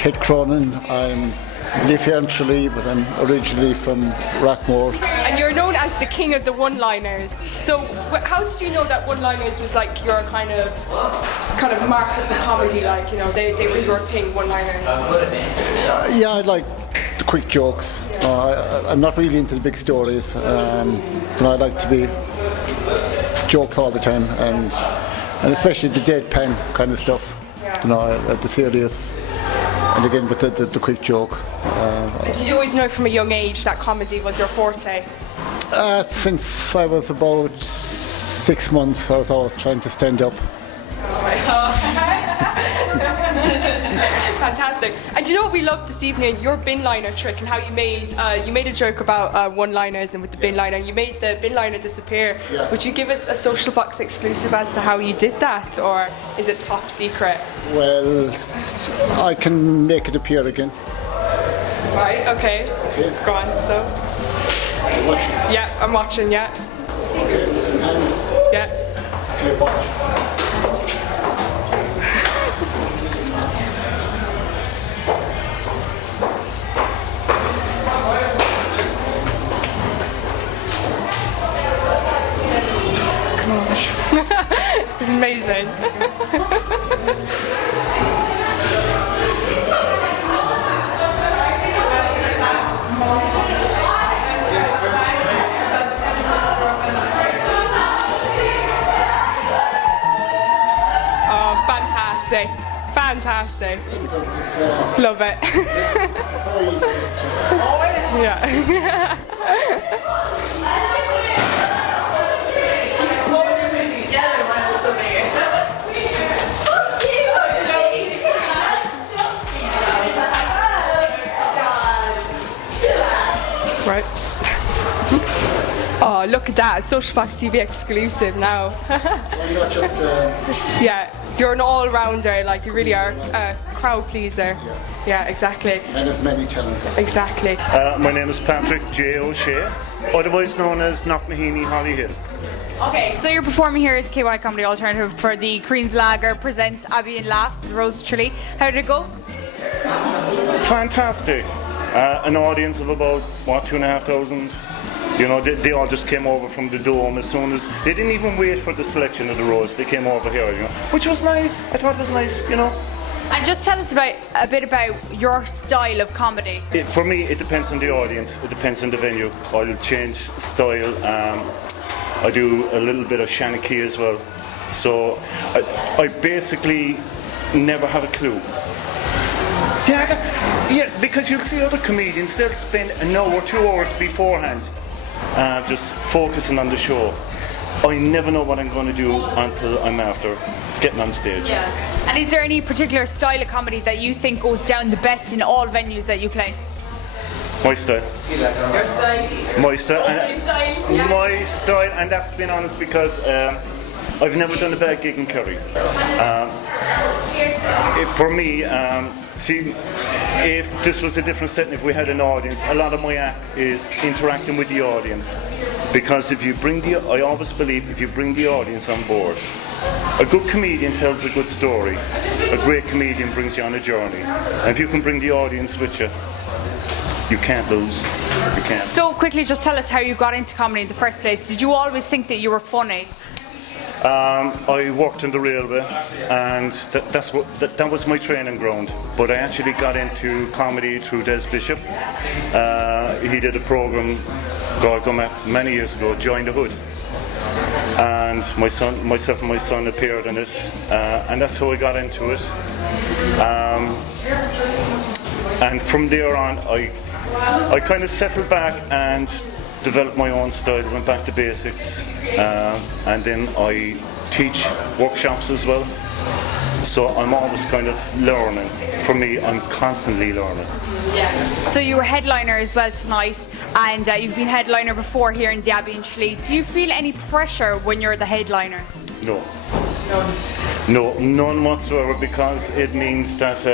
Cronin. I live here in Tralee, but I'm originally from Rathmore. And you're known as the king of the one-liners. So how did you know that one-liners was like your kind of mark of the comedy? Like, you know, they were your thing, one-liners. Yeah, I like the quick jokes. I'm not really into the big stories. I like to be jokes all the time, and especially the deadpan kind of stuff. The serious, and again with the quick joke. And did you always know from a young age that comedy was your forte? Since I was about 6 months, I was always trying to stand up. Oh my God. Fantastic. And do you know what we loved this evening? Your bin liner trick and how you made a joke about one-liners, and with the bin liner, you made the bin liner disappear. Yeah. Would you give us a Social Box exclusive as to how you did that, or is it top secret? Well, I can make it appear again. Right, okay. Go on, so. You're watching? Yeah, I'm watching, yeah. Okay, and Yeah. okay, watch. It's amazing. Oh, fantastic. Fantastic. Love it. Yeah. Right. Oh, look at that. Social Box TV exclusive now. You're not just Yeah, you're an all-rounder, like you really are a crowd pleaser. Yeah, exactly. man of many talents. Exactly. My name is Patrick J. O'Shea, otherwise known as Knocknaheeny Hollyhill. Okay, so you're performing here at the KY Comedy Alternative for the Creans Lager presents Abbey and Laughs, the Rose Tralee. How did it go? Fantastic. An audience of about, 2,500. You know, they all just came over from the Dome as soon as, they didn't even wait for the selection of the Rose, they came over here, which was nice. I thought it was nice, And just tell us a bit about your style of comedy. For me, it depends on the audience, it depends on the venue. I'll change style. I do a little bit of Shanachie as well. So I basically never have a clue. Yeah, because you'll see other comedians, they'll spend an hour, 2 hours beforehand just focusing on the show. I never know what I'm going to do until I'm after getting on stage. Yeah. And is there any particular style of comedy that you think goes down the best in all venues that you play? My style. Your style. My style. Yeah. My style, and that's been honest because I've never done a bad gig in Kerry. For me, see, if this was a different setting, if we had an audience, a lot of my act is interacting with the audience. Because I always believe if you bring the audience on board, a good comedian tells a good story, a great comedian brings you on a journey. And if you can bring the audience with you, you can't lose. You can't. So quickly, just tell us how you got into comedy in the first place. Did you always think that you were funny? I worked in the railway, and that was my training ground. But I actually got into comedy through Des Bishop. He did a program, many years ago, Join the Hood, and myself and my son appeared in it, and that's how I got into it. And from there on, I kind of settled back and developed my own style, went back to basics, and then I teach workshops as well. So I'm always kind of learning. For me, I'm constantly learning. Yeah. So you were headliner as well tonight, and you've been headliner before here in the Abbey in Tralee. Do you feel any pressure when you're the headliner? No. No, none whatsoever, because it means that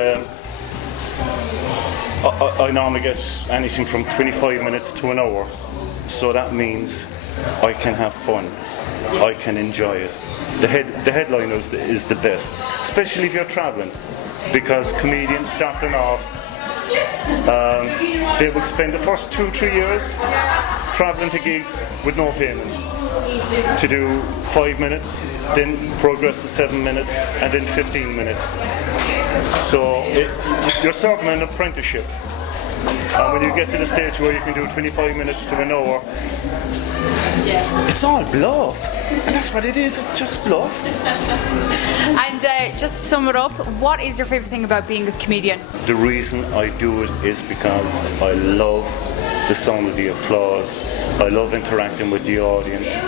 I normally get anything from 25 minutes to an hour. So that means I can have fun, I can enjoy it. The headliner is the best, especially if you're traveling. because comedians starting off, they will spend the first 2-3 years traveling to gigs with no payment to do 5 minutes, then progress to 7 minutes, and then 15 minutes. So you're sort of an apprenticeship. And when you get to the stage where you can do 25 minutes to an hour, it's all bluff. And that's what it is, it's just bluff. And just to sum it up, what is your favourite thing about being a comedian? The reason I do it is because I love the sound of the applause. I love interacting with the audience.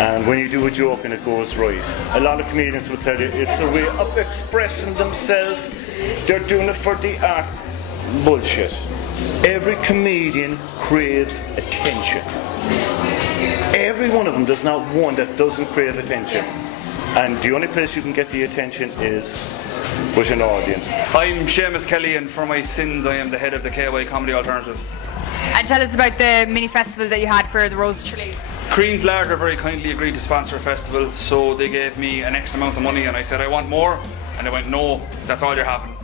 And when you do a joke and it goes right, a lot of comedians will tell you it's a way of expressing themselves. They're doing it for the art. Bullshit. Every comedian craves attention. Every one of them, there's not one that doesn't crave attention. And the only place you can get the attention is with an audience. I'm Seamus Kelly, and for my sins I am the head of the KY Comedy Alternative. And tell us about the mini festival that you had for the Rose of Tralee. Creans Larder very kindly agreed to sponsor a festival, so they gave me an X amount of money and I said I want more, and they went no, that's all you're having.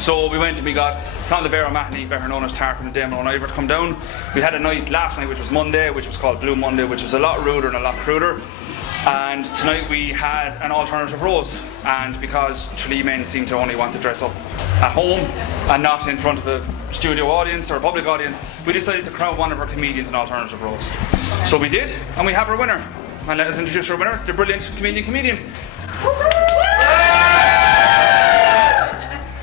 So we went and we got Tom the Bear O'Mahony, better known as Tarquin and Damon Ivor, to come down. We had a night last night which was Monday, which was called Blue Monday, which was a lot ruder and a lot cruder. And tonight we had an alternative rose, and because Tralee men seem to only want to dress up at home and not in front of a studio audience or a public audience, we decided to crown one of our comedians an alternative rose. So we did, and we have our winner. And let us introduce our winner, the brilliant comedian.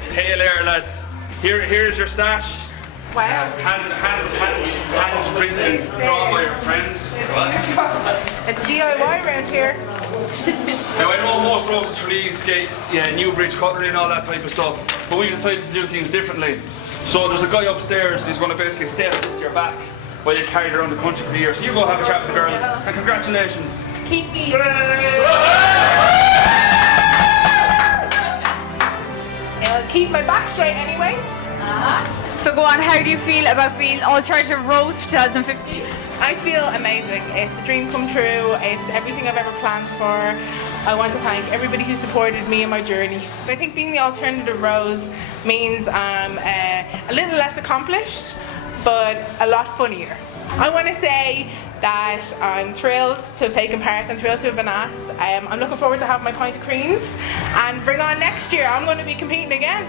Hail there, lads. Here's your sash. Wow. Hand written, drawn by your friends. It's DIY around here. Now I know most roses Tralees get Newbridge cutlery and all that type of stuff, but we decided to do things differently. So there's a guy upstairs, and he's going to basically step this to your back while you carry it around the country for the year. So you go have a chat with the girls, and congratulations. Keep me. It'll keep my back straight anyway. So go on, how do you feel about being Alternative Rose for 2015? I feel amazing. It's a dream come true. It's everything I've ever planned for. I want to thank everybody who supported me in my journey. I think being the Alternative Rose means I'm a little less accomplished, but a lot funnier. I want to say that I'm thrilled to have taken part. I'm thrilled to have been asked. I'm looking forward to having my pint of Creans, and bring on next year. I'm going to be competing again.